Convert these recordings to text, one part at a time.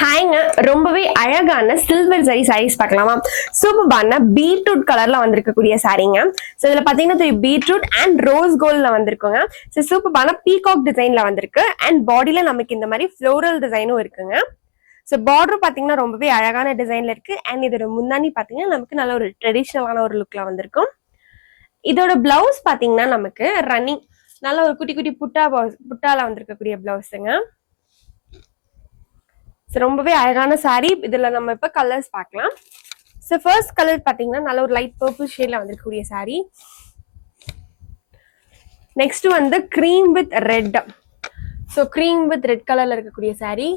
ஹாய்ங்க, ரொம்பவே அழகான சில்வர் ஜரி சாரீஸ் பார்க்கலாமா? சூப்பரான பீட்ரூட் கலர்ல வந்திருக்கக்கூடிய சாரீங்க. ஸோ இதுல பாத்தீங்கன்னா பீட்ரூட் அண்ட் ரோஸ் கோல்ட்ல வந்திருக்குங்க. ஸோ சூப்பரான பீகாக் டிசைன்ல வந்திருக்கு அண்ட் பாடியில நமக்கு இந்த மாதிரி ஃப்ளோரல் டிசைனும் இருக்குங்க. ஸோ பார்டர் பாத்தீங்கன்னா ரொம்பவே அழகான டிசைன்ல இருக்கு அண்ட் இதோட முன்னாடி பாத்தீங்கன்னா நமக்கு நல்ல ஒரு ட்ரெடிஷ்னலான ஒரு லுக்ல வந்திருக்கும். இதோட பிளவுஸ் பாத்தீங்கன்னா நமக்கு ரன்னிங் நல்ல ஒரு குட்டி குட்டி புட்டால வந்திருக்கக்கூடிய பிளவுஸுங்க. ரொம்பவே அழகான சாரி. இதுல நம்ம இப்ப கலர்ஸ் பார்க்கலாம். சோ ஃபர்ஸ்ட் கலர் பாத்தீங்கன்னா நல்ல ஒரு லைட் பர்பிள் ஷேட்ல வந்திருக்கக்கூடிய சாரி. நெக்ஸ்ட் வந்து cream with red. So cream with red கலர்ல இருக்கக்கூடிய சாரி.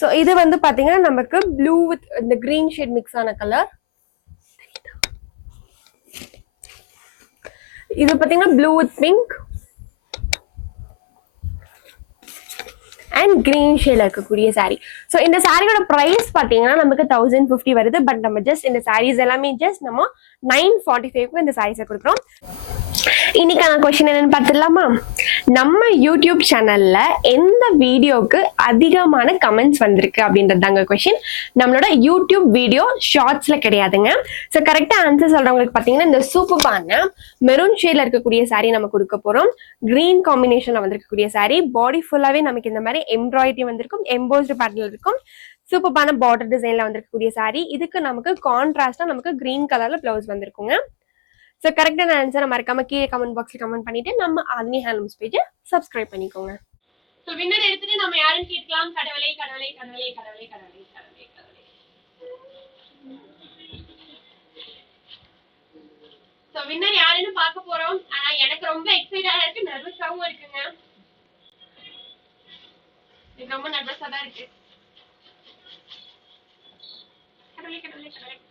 சோ இது வந்து பாத்தீங்கன்னா நமக்கு ப்ளூ வித் இந்த கிரீன் ஷேட் மிக்ஸ் ஆன கலர். இது பாத்தீங்கன்னா blue with pink and green ஷேட்ல இருக்கக்கூடிய சாரி. ஸோ இந்த சாரியோட பிரைஸ் பார்த்தீங்கன்னா நமக்கு 1050 வருது. பட் நம்ம ஜஸ்ட் இந்த சாரீஸ் எல்லாமே ஜஸ்ட் நம்ம 945க்கு இந்த சாரீஸை கொடுக்குறோம். இன்னைக்கான கொஸ்டின் என்னன்னு பார்த்துடலாமா? நம்ம யூடியூப் சேனல்ல எந்த வீடியோக்கு அதிகமான கமெண்ட்ஸ் வந்திருக்கு அப்படின்றதாங்க கொஸ்டின். நம்மளோட யூடியூப் வீடியோ ஷார்ட்ஸ்ல கிடையாதுங்க. ஸோ கரெக்டா ஆன்சர் சொல்றவங்களுக்கு பார்த்தீங்கன்னா இந்த சூப்பரான மெரூன் ஷேட்ல இருக்கக்கூடிய சாரி நம்ம கொடுக்க போறோம். கிரீன் காம்பினேஷன்ல வந்திருக்கக்கூடிய சாரி. பாடி ஃபுல்லாவே நமக்கு இந்த மாதிரி எம்ப்ராய்டரி வந்திருக்கும், எம்போஸ்டு பேட்டர்ல இருக்கும். சூப்பரான பார்டர் டிசைன்ல வந்திருக்கக்கூடிய சாரி. இதுக்கு நமக்கு கான்ட்ராஸ்டா நமக்கு கிரீன் கலர்ல பிளவுஸ் வந்திருக்குங்க. ஸோ கரெக்டான ஆன்சரை மறக்காம கீழே கமெண்ட் பாக்ஸ்ல கமெண்ட் பண்ணிட்டு நம்ம ஆதினி ஹேண்ட்லூம்ஸ் பேஜை சப்ஸ்கிரைப் பண்ணிக்கோங்க. ஸோ வின்னர் எடுத்துட்டு நம்ம யாருன்னு கேட்கலாம். கடவுளே கடவுளே கடவுளே கடவுளே கடவுளே கடவுளே கடவுளே. ஸோ வின்னர் யாருன்னு பார்க்க போறோம். ஆனா எனக்கு ரொம்ப எக்ஸைட்டடா இருக்கு, நர்வஸாவும் இருக்குங்க. எனக்கு ரொம்ப நர்வஸா தான் இருக்கு. கடவுளே கடவுளே கடவுளே.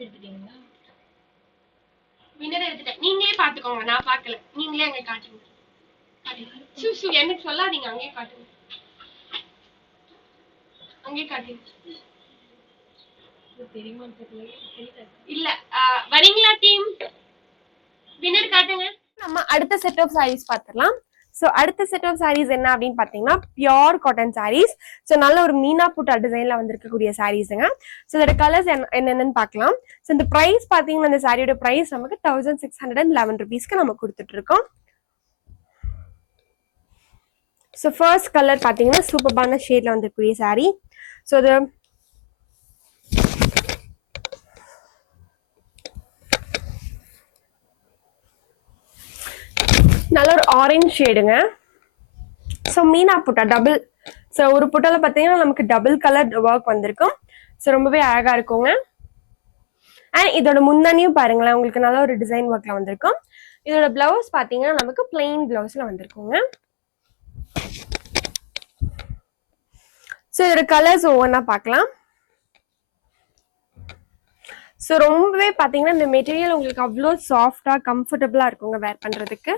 எடுத்துட்டீங்களா? வின்னர் எடுத்துட்டேன். நீங்களே பாத்துக்கோங்க, நான் பார்க்கல. நீங்களே அங்க காட்டுங்க. சூசு எனக்கு சொல்லாதீங்க, அங்கே காட்டுங்க. அங்கே காட்டுங்க. தெரியுமா இல்ல வரீங்களா டீம்? வின்னர் காட்டுங்க. நம்ம அடுத்த செட் ஆஃப் சாரீஸ் பார்த்துடலாம். ஸோ அடுத்த செட் ஆஃப் சாரீஸ் என்ன அப்படின்னு பார்த்தீங்கன்னா பியோர் காட்டன் சாரீஸ். ஸோ நல்ல ஒரு மீனா புட்டா டிசைன்ல வந்திருக்கக்கூடிய சாரீஸுங்க. ஸோ இதோட கலர்ஸ் என்னென்னு பார்க்கலாம். ஸோ இந்த ப்ரைஸ் பார்த்தீங்கன்னா இந்த சாரியோட ப்ரைஸ் நமக்கு 1611 rupeesக்கு நம்ம கொடுத்துட்டு இருக்கோம். ஸோ ஃபர்ஸ்ட் கலர் பார்த்தீங்கன்னா சூப்பரான ஷேட்ல வந்திருக்கக்கூடிய சாரி. ஸோ இது நல்ல ஒரு ஆரஞ்சு ஷேடுங்க. ஸோ மீனா புட்டா டபுள். ஸோ ஒரு புட்டால பார்த்தீங்கன்னா நமக்கு டபுள் கலர் ஒர்க் வந்திருக்கும். ஸோ ரொம்பவே அழகா இருக்குங்க. அண்ட் இதோட முன்னாடியும் பாருங்களேன், உங்களுக்கு நல்ல ஒரு டிசைன் ஒர்க்ல வந்திருக்கும். இதோட பிளவுஸ் பார்த்தீங்கன்னா நமக்கு பிளெயின் பிளவுஸ்ல வந்திருக்குங்க. ஸோ இதோட கலர்ஸ் ஒவ்வொன்றா பார்க்கலாம். ஸோ ரொம்பவே பார்த்தீங்கன்னா இந்த மெட்டீரியல் உங்களுக்கு அவ்வளோ சாஃப்டா கம்ஃபர்டபுளா இருக்குங்க வேர் பண்றதுக்கு.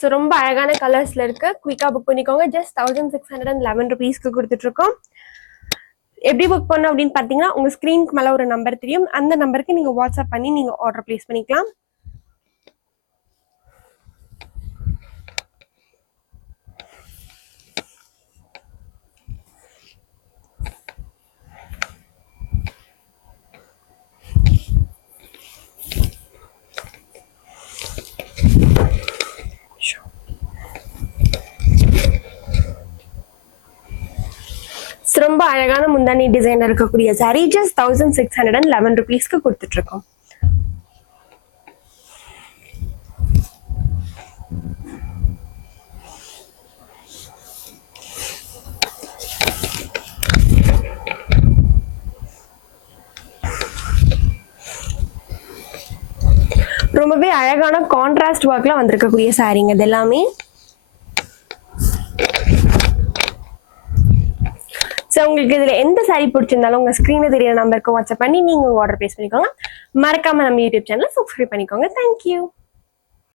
ஸோ ரொம்ப அழகான கலர்ஸ்ல இருக்கு. குயிக்கா புக் பண்ணிக்கோங்க. ஜஸ்ட் 1611 rupeesக்கு கொடுத்துட்டு இருக்கோம். எப்படி புக் பண்ணணும் அப்படின்னு பார்த்தீங்கன்னா உங்க ஸ்கிரீனுக்கு மேல ஒரு நம்பர் தெரியும். அந்த நம்பருக்கு நீங்க வாட்ஸ்அப் பண்ணி நீங்க ஆர்டர் பிளேஸ் பண்ணிக்கலாம். ரொம்ப அழகான முந்தானி டிசைன் இருக்கக்கூடிய சாரி ஜஸ்ட் 1611 rupeesக்கு கொடுத்துட்டு இருக்கோம். ரொம்பவே அழகான கான்ட்ராஸ்ட் ஒர்க்ல வந்திருக்கக்கூடிய சாரிங்க இது எல்லாமே. ஸோ உங்களுக்கு இதில் எந்த சாரி பிடிச்சிருந்தாலும் உங்கள் ஸ்க்ரீனில் தெரியிற நம்பருக்கு வாட்ஸ்அப் பண்ணி நீங்கள் ஆர்டர் பிளேஸ் பண்ணிக்கோங்க. மறக்காமல் நம்ம யூடியூப் சேனலை சப்ஸ்கிரைப் பண்ணிக்கோங்க. தேங்க்யூ.